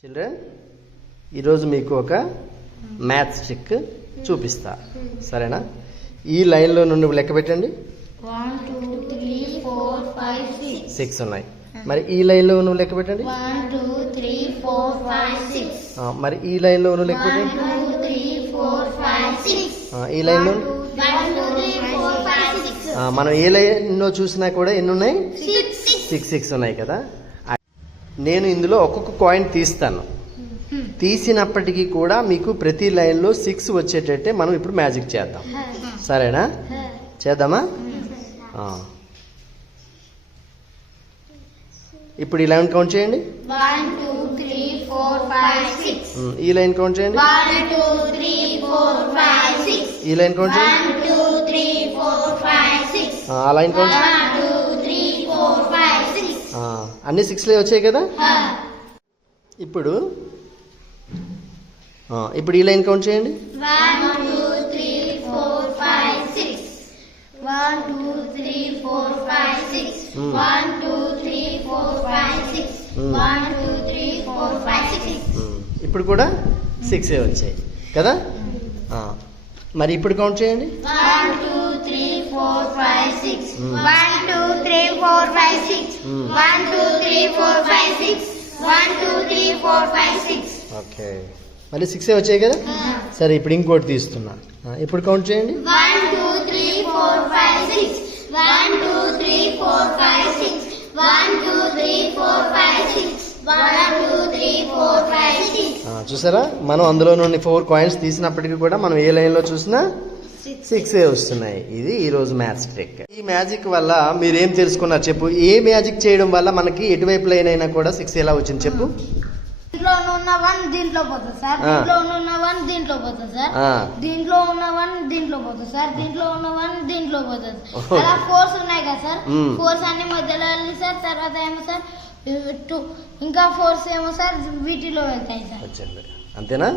Children, ఈరోజు మీకు ఒక మ్యాథ్స్ ట్రిక్ చూపిస్తా, సరేనా? ఈ లైన్లో నుండి లెక్క పెట్టండి. 1 2 3 4 5 6 6 ఉన్నాయి. మరి ఈ లైన్లో నువ్వు లెక్క పెట్టండి. 1 2 3 4 5 6 మరి ఈ లైన్లో నువ్వు లెక్క పెట్టండి. 1 2 3 4 5 6 ఈ లైన్లో 1 2 3 4 5 6 మనం ఏ లైన్లో చూసినా కూడా ఎన్ని ఉన్నాయి? 6 6 ఉన్నాయి కదా. నేను ఇందులో ఒక్కొక్క కాయిన్ తీస్తాను. తీసినప్పటికీ కూడా మీకు ప్రతి లైన్లో 6 వచ్చేటట్టే మనం ఇప్పుడు మ్యాజిక్ చేద్దాం, సరేనా? చేద్దామా? ఇప్పుడు ఈ లైన్ కౌంట్ చేయండి. 1 2 3 4 5 6 ఈ లైన్ కౌంట్ చేయండి. 1 2 3 4 5 6 ఈ లైన్ కౌంట్ చేయండి. 1 2 3 4 5 6 ఆ లైన్ కౌంట్ 1 2 3 4 5 6 అన్ని 6లే వచ్చాయి కదా. ఇప్పుడు ఈ లైన్ కౌంట్ చేయండి. 1 2 3 4 5 6 1 2 3 4 5 6 1 2 3 4 5 6 1 2 3 4 5 6 ఇప్పుడు కూడా 6 వచ్చాయి కదా. మరి ఇప్పుడు కౌంట్ చేయండి. 1 2 3 4 5 6 1 2 3 4 5 6 1 2 3 4 5 6 1 2 3 4 5 6 ఓకే, మళ్ళీ 6 వచ్చాయి కదా. సరే, ఇప్పుడు ఇంకోటి తీస్తున్నా. ఇప్పుడు కౌంట్ చేయండి. 1 2 3 4 5 6 1 2 3 4 5 6 1 2 3 4 5 6 1 2 3 4 5 6 చూసారా, మనం అందులో నుండి 4 కాయిన్స్ తీసినప్పటికీ కూడా మనం ఏ లైన్లో చూసినా 6 వస్తున్నాయి. ఇది ఈరోజు మ్యాథ్స్ ట్రిక్. ఈ మ్యాజిక్ వల్ల మీరు ఏం తెలుసుకున్నారు చెప్పు? ఏ మ్యాజిక్ చేయడం వల్ల మనకి ఎటువైపు లైన్ అయినా కూడా 6 ఎలా వచ్చింది చెప్పు? దీంట్లో ఉన్న 1 దీంట్లో పోతుంది సార్, దీంట్లో ఉన్న 1 దీంట్లో పోతుంది సార్, దీంట్లో ఉన్న 1 దీంట్లో పోతుంది సార్, దీంట్లో ఉన్న 1 దీంట్లో పోతుంది. అలా 4s ఉన్నాయి కదా సార్, 4s అన్ని మధ్యలో వెళ్ళి సార్, తర్వాత ఏమో సార్ 2 ఇంకా 4s ఏమో సార్ వీటిలో వెళ్తాయి సార్. అంతేనా?